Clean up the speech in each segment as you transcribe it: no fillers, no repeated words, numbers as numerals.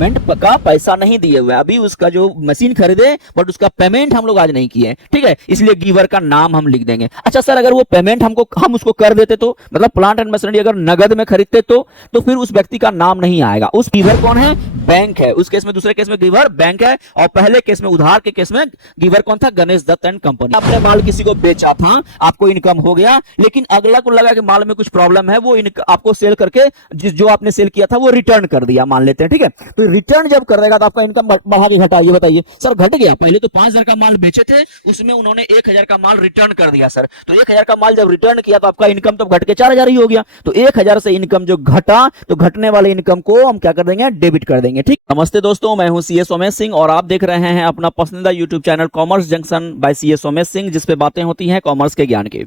Payment का पैसा नहीं दिए हुए, अभी उसका जो मशीन खरीदे बट उसका पेमेंट हम लोग आज नहीं किए, ठीक है, इसलिए गिवर का नाम हम लिख देंगे। अच्छा सर, अगर वो पेमेंट हम उसको कर देते तो, मतलब प्लांट एंड मशीनरी अगर नगद में खरीदते तो फिर उस व्यक्ति का नाम नहीं आएगा। उस गिवर कौन है? बैंक है। उस केस में, दूसरे केस में गिवर बैंक है, और पहले केस में, उधार के केस में गिवर कौन था? Ganesh Dutt and company. आपने माल किसी को बेचा था, आपको इनकम हो गया, लेकिन अगला को लगा कि माल में कुछ प्रॉब्लम है, वो आपको सेल करके जो आपने सेल किया था वो रिटर्न कर दिया, मान लेते हैं, ठीक है। तो रिटर्न जब कर देगा तो आपका इनकम बढ़ा के घटा? ये बताइए सर। घट गया। पहले तो 5,000 का माल बेचे थे, उसमें उन्होंने 1,000 का माल रिटर्न कर दिया सर, तो 1,000 का माल जब रिटर्न किया तो आपका इनकम तो घट के 4,000 ही हो गया। तो 1,000 से इनकम जो घटा, तो घटने वाले इनकम को हम क्या कर देंगे? डेबिट कर देंगे, ठीक। नमस्ते दोस्तों, मैं हूं सीए सोमेश सिंह और आप देख रहे हैं अपना पसंदीदा YouTube channel commerce junction by CA Somesh Singh, जिसपे बातें होती हैं कॉमर्स के ज्ञान की।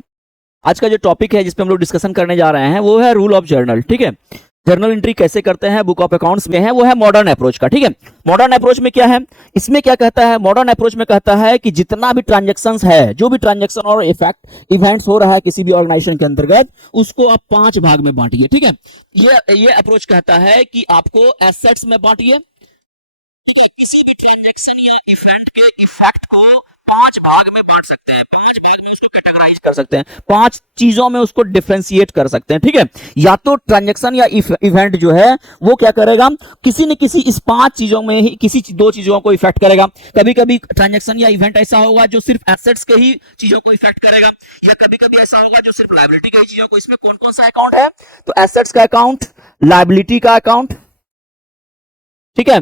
आज का जो टॉपिक है जिसपे हम लोग डिस्कशन करने जा रहे हैं वो है रूल ऑफ जर्नल, ठीक है। जर्नल एंट्री कैसे करते हैं, बुक ऑफ अकाउंट्स में है, वो है मॉडर्न अप्रोच का, ठीक है। मॉडर्न अप्रोच में क्या है? इसमें क्या कहता है? मॉडर्न अप्रोच में कहता है कि जितना भी ट्रांजैक्शंस है, जो भी ट्रांजैक्शन और इवेंट्स हो रहा है किसी भी ऑर्गेनाइजेशन के अंतर्गत, उसको आप 5 भाग में बांटिए, ठीक है। ये अप्रोच कहता है कि आपको एसेट्स में बांटिए, किसी भी ट्रांजैक्शन या इवेंट के इफेक्ट को 5 भाग में बांट सकते हैं, 5 भाग में उसको कैटेगराइज कर सकते हैं, 5 चीजों में उसको डिफरेंशिएट कर सकते हैं, ठीक है। या तो ट्रांजैक्शन या इवेंट जो है वो क्या करेगा? किसी न किसी इस 5 चीजों में ही किसी 2 चीजों को इफेक्ट करेगा। कभी कभी ट्रांजैक्शन या इवेंट ऐसा होगा जो सिर्फ एसेट्स के ही चीजों को इफेक्ट करेगा, या कभी कभी ऐसा होगा जो सिर्फ लायबिलिटी के ही चीजों को। इसमें कौन कौन सा अकाउंट है? तो एसेट्स का अकाउंट, लायबिलिटी का अकाउंट, ठीक है।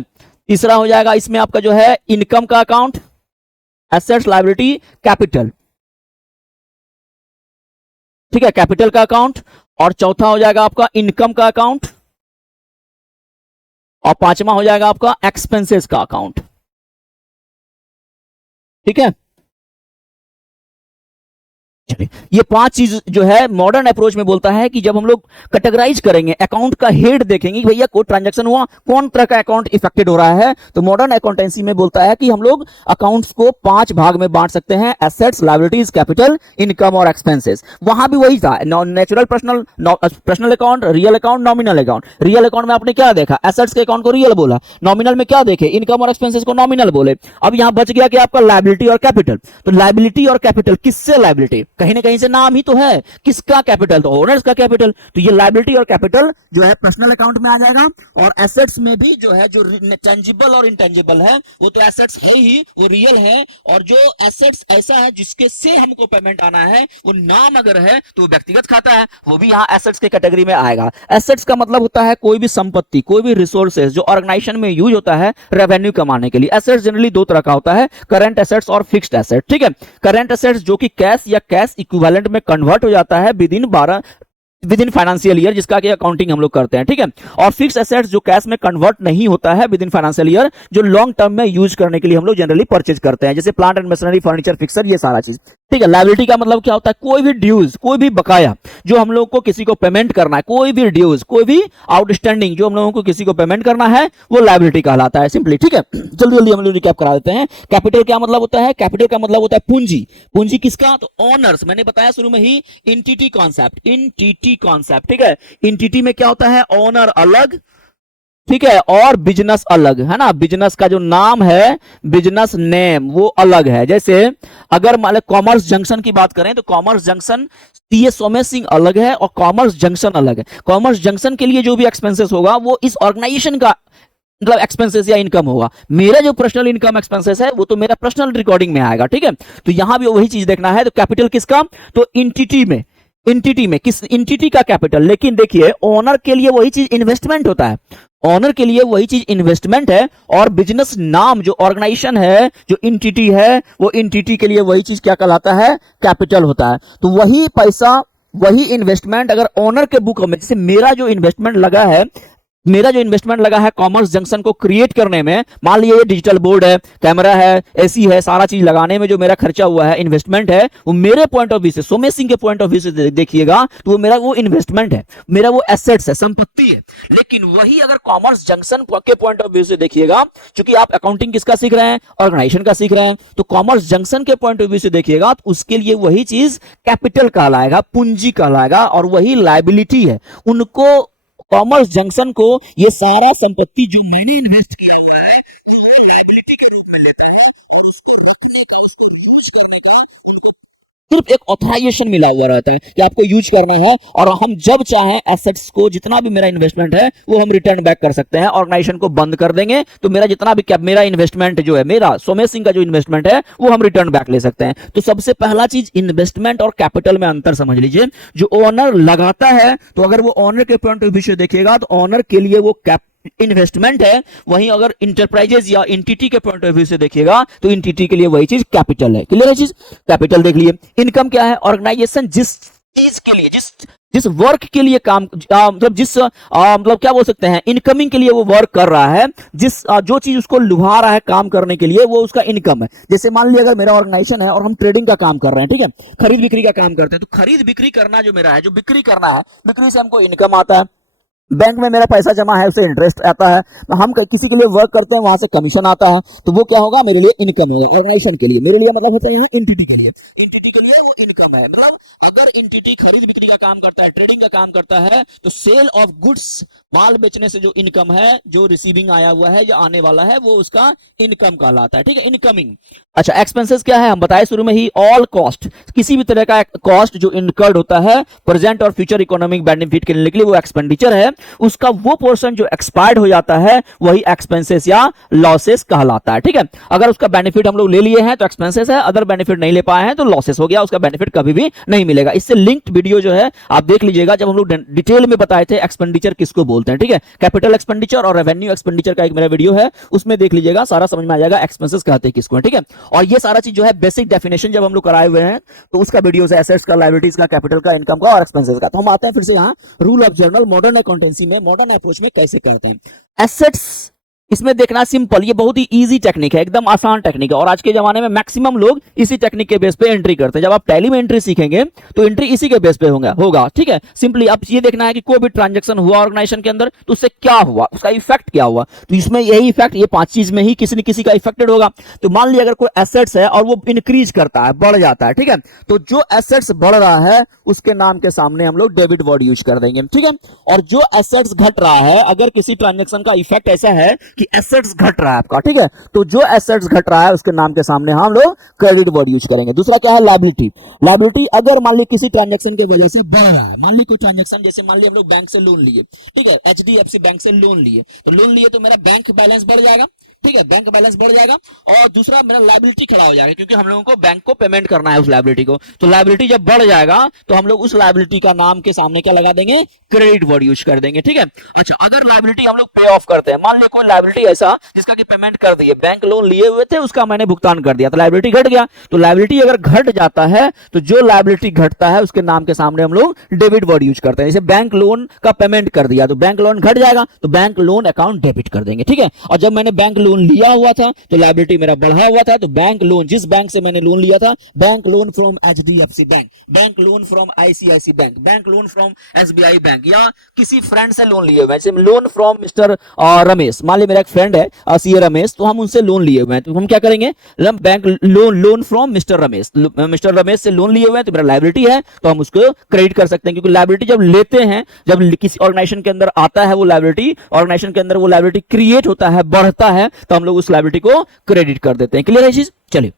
तीसरा हो जाएगा इसमें आपका जो है इनकम का अकाउंट, एसेट्स, लायबिलिटी, कैपिटल, ठीक है, कैपिटल का अकाउंट। और चौथा हो जाएगा आपका इनकम का अकाउंट, और 5वां हो जाएगा आपका एक्सपेंसेस का अकाउंट, ठीक है। ये 5 चीज जो है मॉडर्न अप्रोच में बोलता है कि जब हम लोग कैटेगराइज करेंगे, अकाउंट का हेड देखेंगे कि भैया कोई ट्रांजैक्शन हुआ, कौन तरह का अकाउंट इफेक्टेड हो रहा है, तो मॉडर्न अकाउंटेंसी में बोलता है कि हम लोग अकाउंट्स को 5 भाग में बांट सकते हैं, एसेट्स, लायबिलिटीज, कैपिटल, इनकम और एक्सपेंसेस। वहां भी वही था, natural personal account, real account, nominal account. Real account में आपने क्या देखा? एसेट्स के अकाउंट को रियल बोला, नॉमिनल में क्या देखे? इनकम और एक्सपेंसेस को नॉमिनल बोले। अब यहां बच गया कि आपका लायबिलिटी और कैपिटल। तो लायबिलिटी और कैपिटल, किससे लायबिलिटी? कहीं ना कहीं से नाम ही तो है, किसका? कैपिटल, तो ओनर्स का कैपिटल। तो ये लायबिलिटी और कैपिटल जो है पर्सनल अकाउंट में आ जाएगा। और एसेट्स में भी जो है, जो टेंजिबल और इंटेंजिबल है, वो तो एसेट्स है ही, वो रियल है। और जो एसेट्स ऐसा है जिसके से हमको पेमेंट आना है, वो नाम अगर है तो व्यक्तिगत खाता है, वो भी यहाँ एसेट्स के कैटेगरी में आएगा। एसेट्स का मतलब होता है कोई भी संपत्ति, कोई भी रिसोर्सेज जो ऑर्गेनाइजेशन में यूज होता है रेवेन्यू कमाने के लिए। एसेट्स जनरली 2 तरह का होता है, करंट एसेट्स और फिक्स्ड एसेट, ठीक है। करंट एसेट्स जो कि कैश या कैश इक्विवेलेंट में कन्वर्ट हो जाता है विद इन फाइनेंशियल ईयर, जिसका कि अकाउंटिंग हम लोग करते हैं, ठीक है। और फिक्स एसेट्स जो कैश में कन्वर्ट नहीं होता है विद इन फाइनेंशियल ईयर, जो लॉन्ग टर्म में यूज करने के लिए हम लोग जनरली परचेज करते हैं, जैसे plant and machinery, furniture, fixer, ये सारा चीज, ठीक है। लायबिलिटी का मतलब क्या होता है? कोई भी ड्यूज, कोई भी बकाया जो हम लोग को किसी को पेमेंट करना है, कोई भी ड्यूज, कोई भी आउटस्टैंडिंग जो हम लोगों को किसी को पेमेंट करना है, वो लायबिलिटी कहलाता है, सिंपली, ठीक है। जल्दी जल्दी हम लोग रिकैप करा देते हैं। कैपिटल क्या मतलब होता है? कैपिटल का मतलब होता है पूंजी। पूंजी किसका? तो ओनर्स। मैंने बताया शुरू में ही एंटिटी कॉन्सेप्ट, ठीक है। एंटिटी में क्या होता है? ओनर अलग, ठीक है, और बिजनेस अलग, है ना। बिजनेस का जो नाम है, बिजनेस नेम, वो अलग है। जैसे अगर मान लो कॉमर्स जंक्शन की बात करें तो commerce junction CA Somesh Singh अलग है और कॉमर्स जंक्शन अलग है। कॉमर्स जंक्शन के लिए जो भी एक्सपेंसेस होगा वो इस ऑर्गेनाइजेशन का मतलब एक्सपेंसेस या इनकम होगा। मेरा जो पर्सनल इनकम एक्सपेंसेस है वो तो मेरा पर्सनल रिकॉर्डिंग में आएगा, ठीक है। तो यहां भी वही चीज देखना है। तो कैपिटल किसका? तो एंटिटी में किस एंटिटी का कैपिटल। लेकिन देखिए ओनर के लिए वही चीज इन्वेस्टमेंट होता है, ऑनर के लिए वही चीज इन्वेस्टमेंट है। और बिजनेस नाम जो ऑर्गेनाइजेशन है, जो एंटिटी है, वो एंटिटी के लिए वही चीज क्या कहलाता है? कैपिटल होता है। तो वही पैसा, वही इन्वेस्टमेंट अगर ऑनर के बुक में, जैसे मेरा जो इन्वेस्टमेंट लगा है कॉमर्स जंक्शन को क्रिएट करने में, मान लीजिए ये डिजिटल बोर्ड है, कैमरा है, एसी है, सारा चीज लगाने में जो मेरा खर्चा हुआ है, इन्वेस्टमेंट है, वो मेरे पॉइंट ऑफ व्यू से, सोमेश सिंह के पॉइंट ऑफ व्यू से देखिएगा तो वो मेरा वो इन्वेस्टमेंट है, मेरा वो एसेट्स है, संपत्ति है। लेकिन वही अगर कॉमर्स जंक्शन के पॉइंट ऑफ व्यू से देखिएगा, क्योंकि आप अकाउंटिंग किसका सीख रहे हैं? ऑर्गेनाइजेशन का सीख रहे हैं, तो कॉमर्स जंक्शन के पॉइंट ऑफ व्यू से देखिएगा तो उसके लिए वही चीज कैपिटल कहलाएगा, पूंजी कहलाएगा, और वही लायबिलिटी है। उनको कॉमर्स जंक्शन को ये सारा संपत्ति जो मैंने इन्वेस्ट किया हुआ है वो लायबिलिटी के रूप में लेता है, सिर्फ एक ऑथराइजेशन मिला हुआ रहता है कि आपको यूज करना है, और हम जब चाहें एसेट्स को, जितना भी मेरा इन्वेस्टमेंट है वो हम रिटर्न बैक कर सकते हैं। ऑर्गेनाइजेशन को बंद कर देंगे तो मेरा जितना भी मेरा इन्वेस्टमेंट जो है, मेरा सोमेश सिंह का जो इन्वेस्टमेंट है वो हम रिटर्न बैक ले सकते हैं। तो सबसे पहला चीज इन्वेस्टमेंट और कैपिटल में अंतर समझ लीजिए। जो ओनर लगाता है, तो अगर वो ओनर के पॉइंट ऑफ व्यू से देखिएगा तो ओनर के लिए वो इन्वेस्टमेंट है, वहीं अगर इंटरप्राइजेज या एंटिटी के पॉइंट ऑफ व्यू से देखिएगा तो एंटिटी के लिए वही चीज कैपिटल है। क्लियर है चीज? कैपिटल देख लिए। इनकम क्या है? ऑर्गेनाइजेशन जिस चीज के लिए, जिस वर्क के लिए काम, मतलब मतलब क्या बोल सकते हैं, इनकमिंग के लिए वो वर्क कर रहा है, जो चीज उसको लुभा रहा है काम करने के लिए, वो उसका इनकम है। जैसे मान लीजिए अगर मेरा ऑर्गेनाइजेशन है और हम ट्रेडिंग का काम कर रहे हैं, ठीक है, खरीद बिक्री का काम करते हैं, तो खरीद बिक्री करना जो मेरा है, जो बिक्री करना है, बिक्री से हमको इनकम आता है, बैंक में मेरा पैसा जमा है उससे इंटरेस्ट आता है, हम किसी के लिए वर्क करते हैं वहां से कमीशन आता है, तो वो क्या होगा? मेरे लिए इनकम होगा। ऑर्गेनाइजेशन के लिए, मेरे लिए मतलब होता है यहाँ एंटिटी के लिए, एंटिटी के लिए वो इनकम है। मतलब अगर एंटिटी खरीद बिक्री का काम करता है, ट्रेडिंग का काम करता है, तो सेल ऑफ गुड्स, माल बेचने से जो इनकम है, जो रिसीविंग आया हुआ है, जो आने वाला है, वो उसका इनकम कहलाता है। ठीक है, इनकमिंग। अच्छा, एक्सपेंसेस क्या है? हम बताए शुरू में ही, ऑल कॉस्ट, किसी भी तरह का कॉस्ट जो इनकर्ड होता है प्रेजेंट और फ्यूचर इकोनॉमिक बेनिफिट के लिए वो एक्सपेंडिचर है, उसका वो पोर्शन जो एक्सपायर्ड हो जाता है वही एक्सपेंसेस या लॉसेस कहलाता है। ठीक है, अगर उसका बेनिफिट हम लोग ले लिए हैं तो एक्सपेंसेस है, अदर बेनिफिट नहीं ले पाए हैं तो लॉसेस हो गया, उसका बेनिफिट कभी भी नहीं मिलेगा। इससे लिंक्ड वीडियो जो है आप देख लीजिएगा, जब हम लोग डिटेल में बताए थे एक्सपेंडिचर किसको बोलते हैं। ठीक है, कैपिटल एक्सपेंडिचर और रेवेन्यू एक्सपेंडिचर का एक मेरा वीडियो है, उसमें देख लीजिएगा, सारा समझ में आ जाएगा एक्सपेंसेस कहते हैं किसको है। ठीक है, और ये सारा चीज जो है बेसिक डेफिनेशन जब हम लोग कराए हुए हैं, तो उसका वीडियो है एसेट्स का, लायबिलिटीज का, कैपिटल का, इनकम का और एक्सपेंसेस का। तो हम आते हैं फिर से यहाँ rule of journal modern accountancy में, मॉडर्न अप्रोच में कैसे करते हैं। एसेट्स इसमें देखना सिंपल, ये बहुत ही इजी टेक्निक है, एकदम आसान टेक्निक है, और आज के जमाने में मैक्सिमम लोग इसी टेक्निक के बेस पे एंट्री करते हैं। जब आप टैली में एंट्री सीखेंगे तो एंट्री इसी के बेस पे होगा। ठीक है, सिंपली आप ये देखना है कि कोई भी ट्रांजैक्शन हुआ ऑर्गेनाइजेशन के अंदर तो उससे क्या हुआ, उसका इफेक्ट क्या हुआ। तो इसमें यही इफेक्ट, ये 5 चीज में ही किसी न किसी का इफेक्टेड होगा। तो मान लिया अगर कोई एसेट्स है और वो इंक्रीज करता है, बढ़ जाता है, ठीक है, तो जो एसेट्स बढ़ रहा है उसके नाम के सामने हम लोग डेबिट वर्ड यूज कर देंगे। ठीक है, और जो एसेट्स घट रहा है, अगर किसी ट्रांजैक्शन का इफेक्ट ऐसा है कि एसेट्स घट रहा है आपका, ठीक है, तो जो एसेट्स घट रहा है उसके नाम के सामने हम लोग क्रेडिट वर्ड यूज करेंगे। दूसरा क्या है? लायबिलिटी। लायबिलिटी अगर मान ली किसी ट्रांजैक्शन की वजह से बढ़ रहा है, मान ली कोई ट्रांजैक्शन, जैसे मान ली हम लोग बैंक से लोन लिए, ठीक है, एचडीएफसी बैंक से लोन लिए, तो लोन लिए तो मेरा बैंक बैलेंस बढ़ जाएगा। ठीक है, बैंक बैलेंस बढ़ जाएगा, और दूसरा मेरा लायबिलिटी खड़ा हो जाएगा, क्योंकि हम लोगों को बैंक को पेमेंट करना है उस लायबिलिटी को। तो लायबिलिटी जब बढ़ जाएगा तो हम लोग उस लायबिलिटी का नाम के सामने क्या लगा देंगे? क्रेडिट वर्ड यूज कर देंगे। ठीक है, अच्छा, अगर लायबिलिटी हम लोग पे ऑफ करते हैं, मान ली कोई लायबिलिटी ऐसा जिसका कि पेमेंट कर दिए, बैंक लोन लिए हुए थे उसका मैंने भुगतान कर दिया, तो लायबिलिटी घट गया। तो लायबिलिटी अगर घट जाता है तो जो लायबिलिटी घटता है उसके नाम के सामने हम लोग डेबिट वर्ड यूज करते हैं। जैसे बैंक लोन का पेमेंट कर दिया तो बैंक लोन घट जाएगा, तो बैंक लोन अकाउंट डेबिट कर देंगे। ठीक है, और जब मैंने बैंक लोन लिया हुआ था तो लायबिलिटी मेरा बढ़ा हुआ था, तो बैंक लोन, जिस बैंक से मैंने लोन लिया था, bank loan from HDFC bank, bank loan from ICICI bank, bank loan from SBI bank, या किसी फ्रेंड से लोन लिए हुए, जैसे लोन फ्रॉम मिस्टर रमेश, मान ली मेरा एक फ्रेंड है सीए रमेश, तो हम उनसे लोन लिए हुए हैं, तो हम क्या करेंगे? Bank loan from mister Ramesh, mister Ramesh से लोन लिए हुए हैं, तो मेरा लायबिलिटी है, तो हम उसको क्रेडिट कर सकते हैं, क्योंकि लायबिलिटी जब लेते हैं, जब किसी ऑर्गेनाइजेशन के अंदर आता है वो लायबिलिटी, ऑर्गेनाइजेशन के अंदर वो लायबिलिटी क्रिएट होता है, बढ़ता है, तो हम लोग उस लायबिलिटी को क्रेडिट कर देते हैं। क्लियर है चीज? चलिए,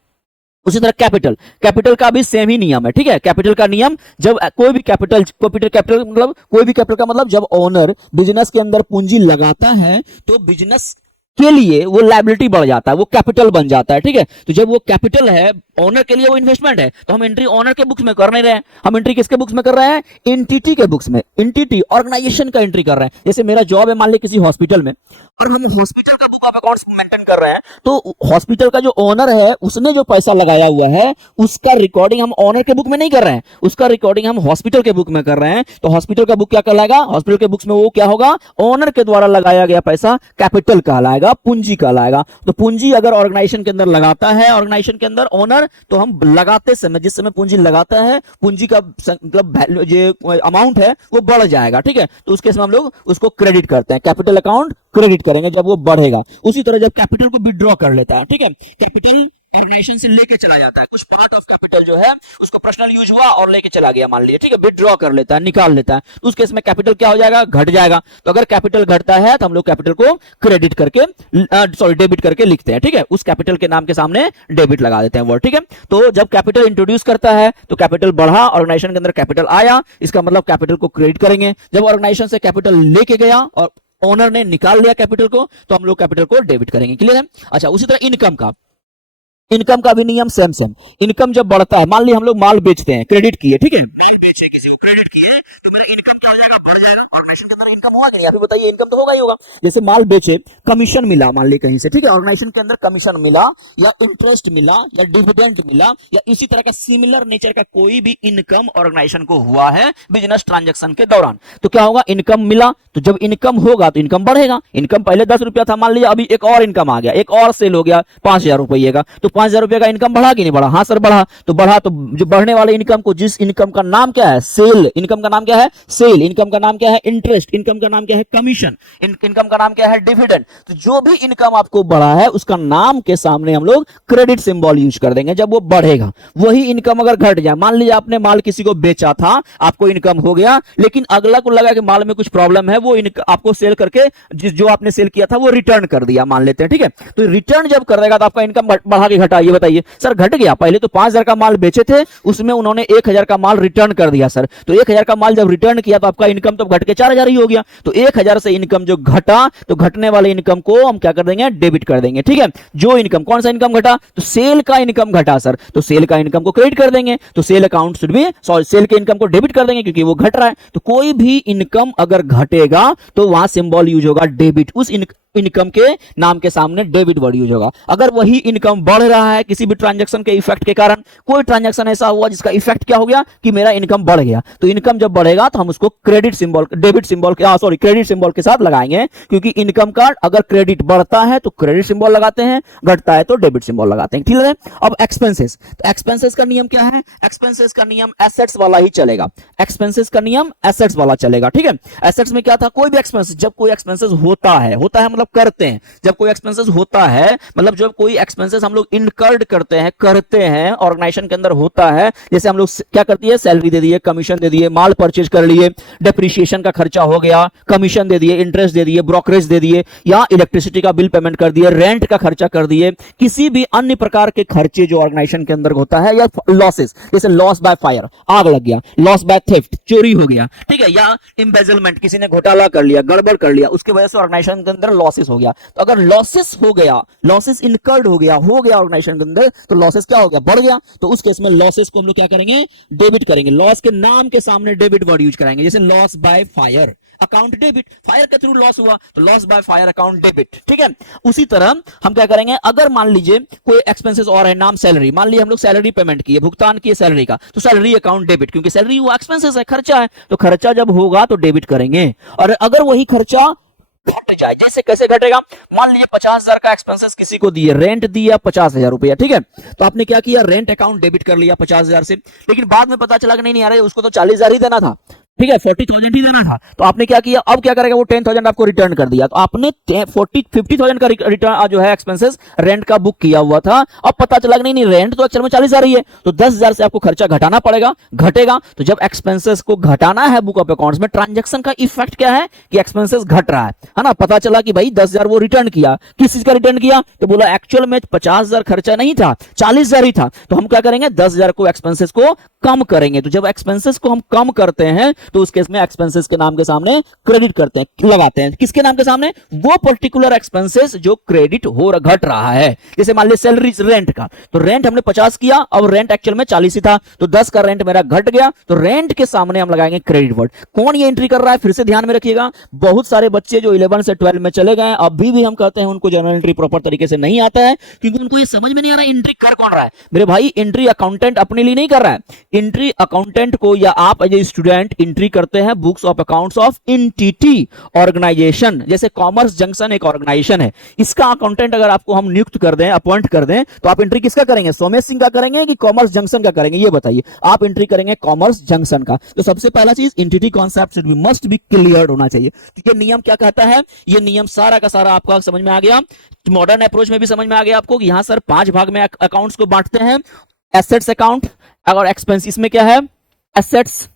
उसी तरह कैपिटल, कैपिटल का भी सेम ही नियम है। ठीक है, कैपिटल का नियम, जब कोई भी कैपिटल मतलब कोई भी कैपिटल का मतलब जब ओनर बिजनेस के अंदर पूंजी लगाता है तो बिजनेस के लिए वो लायबिलिटी बढ़ जाता है, वो कैपिटल बन जाता है। ठीक है, तो जब वो कैपिटल है ओनर के लिए, वो इन्वेस्टमेंट है, तो हम एंट्री ओनर के बुक्स में कर नहीं रहे हैं, हम एंट्री किसके बुक्स में कर रहे हैं? एंटिटी के बुक्स में, एंटिटी ऑर्गेनाइजेशन का एंट्री कर रहे हैं। जैसे मेरा जॉब है मान ली किसी हॉस्पिटल में, और हम हॉस्पिटल का बुक ऑफ अकाउंट्स मेंटेन कर रहे हैं, तो हॉस्पिटल का जो ओनर है उसने जो पैसा लगाया हुआ है उसका रिकॉर्डिंग हम ओनर के बुक में नहीं कर रहे हैं, उसका रिकॉर्डिंग हम हॉस्पिटल के बुक में कर रहे हैं। तो हॉस्पिटल का बुक क्या कहलाएगा? हॉस्पिटल के बुक्स में वो क्या होगा? ओनर के द्वारा लगाया गया पैसा कैपिटल कहलाएगा, पूंजी कहलाएगा। तो पूंजी अगर ऑर्गेनाइजेशन के अंदर लगाता है, ऑर्गेनाइजेशन के अंदर ओनर, तो हम लगाते समय, जिस समय पूंजी लगाता है, पूंजी का मतलब जो अमाउंट है वो बढ़ जाएगा। ठीक है, तो उसके समय हम लोग उसको क्रेडिट करते हैं, कैपिटल अकाउंट क्रेडिट करेंगे जब वो बढ़ेगा। उसी तरह जब कैपिटल को विड्रॉ कर लेता है, ठीक है, कैपिटल ऑर्गेनाइजेशन से लेके चला जाता है, कुछ पार्ट ऑफ कैपिटल जो है उसको पर्सनल यूज हुआ और लेके चला गया, मान लीजिए, ठीक है, विथड्रॉ कर लेता है, निकाल लेता है, तो उस केस में कैपिटल क्या हो जाएगा, घट जाएगा। तो अगर कैपिटल घटता है तो हम लोग कैपिटल को क्रेडिट करके डेबिट करके लिखते हैं, ठीक है, उस कैपिटल के नाम के सामने डेबिट लगा देते हैं वर्ड, ठीक है। तो जब कैपिटल इंट्रोड्यूस करता है तो कैपिटल बढ़ा, ऑर्गेनाइजेशन के अंदर कैपिटल आया, इसका मतलब कैपिटल को क्रेडिट करेंगे। जब ऑर्गेनाइजेशन से कैपिटल लेके गया और ओनर ने निकाल लिया कैपिटल को, तो हम लोग कैपिटल को डेबिट करेंगे। क्लियर है? अच्छा, उसी तरह इनकम का भी नियम सेम सेम। इनकम जब बढ़ता है, मान ली हम लोग माल बेचते हैं, क्रेडिट किए, ठीक है, माल बेचे, किसी को क्रेडिट किए, तो मेरा इनकम क्या हो जाएगा, बढ़ जाएगा। ऑर्गेनाइजेशन के अंदर इनकम हुआ कि नहीं, अभी बताइए, इनकम तो होगा ही होगा। जैसे माल बेचे, कमीशन मिला मान ली कहीं से, ठीक है, ऑर्गेनाइजेशन के अंदर कमीशन मिला या इंटरेस्ट मिला या डिविडेंड मिला या इसी तरह का सिमिलर नेचर का कोई भी इनकम ऑर्गेनाइजेशन को हुआ है बिजनेस ट्रांजैक्शन के दौरान, तो क्या होगा, इनकम मिला। तो जब इनकम होगा तो इनकम बढ़ेगा। इनकम पहले 10 रुपया था, मान लीजिए, अभी एक और इनकम आ गया, एक और सेल हो गया 5000 रुपये का, तो 5000 रुपये का इनकम बढ़ा कि नहीं बढ़ा? हाँ सर, बढ़ा। तो बढ़ा, तो जो बढ़ने वाले इनकम को, जिस इनकम का नाम क्या है, सेल, इनकम का नाम क्या है, सेल, इनकम का नाम क्या है, इंटरेस्ट, इनकम का नाम क्या है, कमीशन, इनकम का नाम क्या है, डिविडेंड। तो जो भी इनकम आपको बढ़ा है उसका नाम के सामने हम लोग क्रेडिट सिंबल यूज कर देंगे जब वो बढ़ेगा। वही इनकम अगर घट जाए, मान लीजिए आपने माल किसी को बेचा था, आपको इनकम हो गया, लेकिन अगला को लगा कि माल में कुछ प्रॉब्लम है, वो आपको सेल करके जो आपने सेल किया था वो रिटर्न कर दिया, मान लेते हैं, ठीक है। तो रिटर्न जब कर देगा तो आपका इनकम बढ़ा के घटा, ये बताइए सर। घट गया, पहले तो 5000 का माल बेचे थे, उसमें उन्होंने 1000 का माल रिटर्न कर दिया सर, तो 1000 का माल जब रिटर्न किया तो आपका इनकम तो घट के 4000 ही हो गया। तो 1000 से इनकम जो घटा, तो घटने वाले इनकम को हम क्या कर देंगे, डेबिट कर देंगे, ठीक है। जो इनकम, कौन सा इनकम घटा, तो सेल का इनकम घटा सर, तो सेल का इनकम को क्रेडिट कर देंगे, तो sale account should be, sorry, sale के इनकम को डेबिट कर देंगे क्योंकि वो घट रहा है। तो कोई भी इनकम अगर घटेगा तो वहां सिंबल यूज होगा डेबिट, उस इनकम के नाम के सामने डेबिट वर्ड यूज होगा। अगर वही इनकम बढ़ रहा है किसी भी ट्रांजैक्शन के इफेक्ट के कारण, कोई ट्रांजैक्शन ऐसा हुआ जिसका इफेक्ट क्या हो गया कि मेरा इनकम बढ़ गया, तो इनकम जब बढ़ेगा तो हम उसको क्रेडिट सिंबल, डेबिट सिंबल के, सॉरी, क्रेडिट सिंबल के साथ लगाएंगे, क्योंकि इनकम का अगर क्रेडिट बढ़ता है तो क्रेडिट सिंबल लगाते हैं, घटता है तो डेबिट सिंबल लगाते हैं। ठीक है। अब एक्सपेंसेस, तो एक्सपेंसेस का नियम क्या है, एक्सपेंसेस का नियम एसेट्स वाला ही चलेगा, एक्सपेंसेस का नियम एसेट्स वाला चलेगा, ठीक है। एसेट्स में क्या था, कोई भी एक्सपेंसेस, जब कोई एक्सपेंसेस होता है मतलब करते हैं, जब कोई एक्सपेंसेस होता है मतलब जब कोई एक्सपेंसेस हम लोग इनकर्ड करते हैं ऑर्गेनाइजेशन के अंदर होता है, जैसे हम लोग क्या करती है, सैलरी दे दिए, कमीशन दे दिए, माल परचेज कर लिए, डेप्रिसिएशन का खर्चा हो गया, कमीशन दे दिए, इंटरेस्ट दे दिए, ब्रोकरेज दे दिए, या इलेक्ट्रिसिटी का बिल पेमेंट कर दिए, रेंट का खर्चा कर दिए, किसी भी अन्य प्रकार के खर्चे जो ऑर्गेनाइजेशन के अंदर होता है, या लॉसेस, जैसे लॉस बाय फायर, आग लग गया, लॉस बाय थेफ्ट, चोरी हो गया, ठीक है, या एम्बेजलमेंट, किसी ने घोटाला कर लिया, गड़बड़ कर लिया, उसके वजह से ऑर्गेनाइजेशन के अंदर लॉसेस हो गया। तो अगर लॉसेस हो गया, लॉसेस इनकर्ड हो गया ऑर्गेनाइजेशन के अंदर, तो लॉसेस क्या हो गया, बढ़ गया, तो उस केस में लॉसेस को हम लोग क्या करेंगे, डेबिट करेंगे, लॉस के नाम के सामने डेबिट वर्ड यूज कराएंगे, जैसे loss by fire, account debit, fire के थ्रू लॉस हुआ तो loss by fire account debit, ठीक है। उसी तरह हम क्या करेंगे, अगर मान लीजिए कोई एक्सपेंसेस और है, नाम सैलरी, मान लीजिए हम लोग सैलरी पेमेंट किए, भुगतान किए सैलरी का, तो सैलरी अकाउंट डेबिट, क्योंकि सैलरी वो एक्सपेंसेस है, खर्चा है, तो खर्चा जब होगा तो डेबिट करेंगे। और अगर वही खर्चा घट जाए, जैसे कैसे घटेगा, मान लीजिए 50,000 का एक्सपेंसेस किसी को दिए, रेंट दिया 50,000 रुपया, ठीक है, तो आपने क्या किया, रेंट अकाउंट डेबिट कर लिया 50,000 से, लेकिन बाद में पता चला कि नहीं आ रहा है, उसको तो 40,000 ही देना था, ठीक है, 40,000 ही देना था, तो आपने क्या किया, अब क्या करेगा, वो 10,000 आपको रिटर्न कर दिया, तो आपने 50,000 का रिटर्न जो है एक्सपेंसेस रेंट का बुक किया हुआ था, अब पता चला कि नहीं रेंट तो एक्चुअल में 40,000 ही है, तो 10,000 से आपको खर्चा घटाना पड़ेगा, घटेगा। तो जब एक्सपेंसेस को घटाना है बुक ऑफ अकाउंट्स में, ट्रांजैक्शन का इफेक्ट क्या है कि एक्सपेंसेस घट रहा है ना, पता चला कि भाई 10,000 वो रिटर्न किया, किस चीज का रिटर्न किया, तो बोला एक्चुअल में 50,000 खर्चा नहीं था, 40,000 ही था, तो हम क्या करेंगे, 10,000 को एक्सपेंसेस को कम करेंगे। तो जब एक्सपेंसेस को हम कम करते हैं तो उस केस में एक्सपेंसेस के नाम के सामने क्रेडिट करते हैं, लगाते हैं, किसके नाम के सामने, वो पर्टिकुलर एक्सपेंसेस जो क्रेडिट हो घट रहा है। जैसे मान लीजिए सैलरी, रेंट का, तो रेंट हमने 50 किया, अब रेंट एक्चुअल में 40 ही था, तो 10 का रेंट मेरा घट गया, तो रेंट के सामने हम लगाएंगे क्रेडिट वर्ड। कौन ये एंट्री कर रहा है, फिर से ध्यान में रखिएगा, बहुत सारे बच्चे जो 11 से 12 में चले गए, अभी भी हम कहते हैं उनको जर्नल एंट्री प्रॉपर तरीके से नहीं आता है, क्योंकि उनको ये समझ में नहीं आ रहा है एंट्री कर कौन रहा है। मेरे भाई, एंट्री अकाउंटेंट अपने लिए नहीं कर रहा है, एंट्री अकाउंटेंट को या आप एज ए स्टूडेंट एंट्री करते हैं books of accounts of entity organisation. जैसे कॉमर्स जंक्शन एक ऑर्गेनाइजेशन है, इसका अकाउंटेंट अगर आपको हम नियुक्त कर दें, अपॉइंट कर दें, तो आप एंट्री किसका करेंगे? सोमेश सिंह का करेंगे कि कॉमर्स जंक्शन का करेंगे? ये बताइए। आप एंट्री करेंगे कॉमर्स जंक्शन का। तो सबसे पहला चीज, entity concept should be must be clear होना चाहिए। तो ये नियम क्या कहता है? ये नियम सारा का सारा आपको समझ में आ गया। मॉडर्न अप्रोच में भी समझ में आ गया आपको कि यहां सर 5 भाग में अकाउंट्स को बांटते हैं। एसेट्स अकाउंट और एक्सपेंस, इसमें क्या है? एसेट्स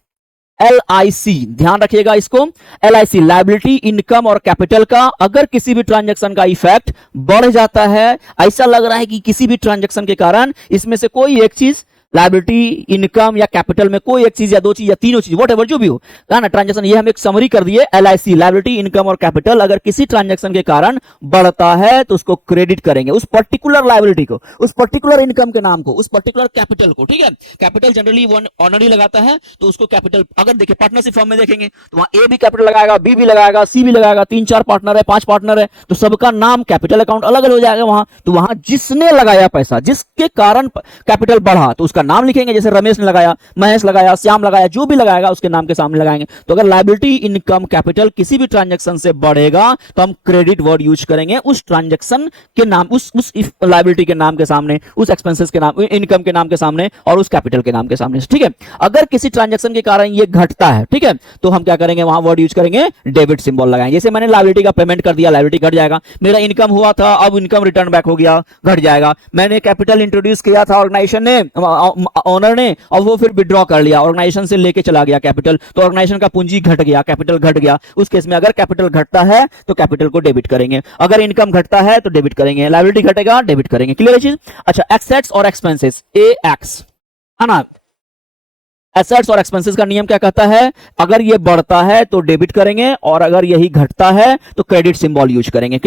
LIC, ध्यान रखिएगा इसको। LIC लायबिलिटी, इनकम और कैपिटल का अगर किसी भी ट्रांजैक्शन का इफेक्ट बढ़ जाता है, ऐसा लग रहा है कि किसी भी ट्रांजैक्शन के कारण इसमें से कोई एक चीज, लायबिलिटी, इनकम या कैपिटल में कोई एक चीज या दो चीज या तीनों चीज, व्हाटएवर जो भी हो, कहा ना ट्रांजैक्शन, ये हम एक समरी कर दिए। LIC लायबिलिटी, इनकम और कैपिटल अगर किसी ट्रांजैक्शन के कारण बढ़ता है तो उसको क्रेडिट करेंगे, उस पर्टिकुलर लायबिलिटी को, उस पर्टिकुलर इनकम के नाम को, उस पर्टिकुलर कैपिटल को। ठीक है, कैपिटल जनरली वन ऑनरी लगाता है तो उसको कैपिटल, अगर देखिए पार्टनरशिप फॉर्म में देखेंगे तो वहां ए भी कैपिटल लगाएगा, बी भी लगाएगा, सी भी लगाएगा, 3-4 पार्टनर है, 5 पार्टनर है, तो सबका नाम कैपिटल अकाउंट अलग अलग हो जाएगा वहां। तो वहां जिसने लगाया पैसा, जिसके कारण कैपिटल बढ़ा, तो उसका नाम लिखेंगे। जैसे रमेश ने लगाया, महेश लगाया, श्याम लगाया, जो भी लगाएगा उसके नाम के सामने लगाएंगे। तो अगर लायबिलिटी, इनकम, कैपिटल किसी भी ट्रांजैक्शन से बढ़ेगा तो हम क्रेडिट वर्ड यूज करेंगे उस ट्रांजैक्शन के नाम, उस लायबिलिटी के नाम के सामने, उस एक्सपेंसेस के नाम, इनकम के नाम के सामने और उस कैपिटल के नाम के सामने। ठीक है, अगर किसी ट्रांजैक्शन के कारण ये घटता है, ठीक है, तो हम क्या करेंगे? वहां वर्ड यूज करेंगे डेबिट सिंबल लगाएंगे। जैसे मैंने लायबिलिटी का पेमेंट कर दिया, लायबिलिटी घट जाएगा। मेरा इनकम हुआ था, अब इनकम रिटर्न बैक हो गया, घट जाएगा। मैंने कैपिटल इंट्रोड्यूस किया था ऑर्गेनाइजेशन ने, ऑनर ने, और वो फिर विड्रॉ कर लिया, ऑर्गेनाइजेशन से लेके चला गया कैपिटल, तो ऑर्गेनाइजेशन का पूंजी घट गया, कैपिटल घट गया। उस केस में अगर कैपिटल घटता है तो कैपिटल को डेबिट करेंगे, अगर इनकम घटता है तो डेबिट करेंगे, लायबिलिटी घटेगा डेबिट करेंगे। क्लियर है चीज? अच्छा, एसेट्स और एक्सपेंसेस, AX है ना। एसेट्स और एक्सपेंसेस का नियम क्या कहता है? अगर ये बढ़ता है तो डेबिट करेंगे और अगर यही घटता है तो क्रेडिट सिंबल यूज करेंगे।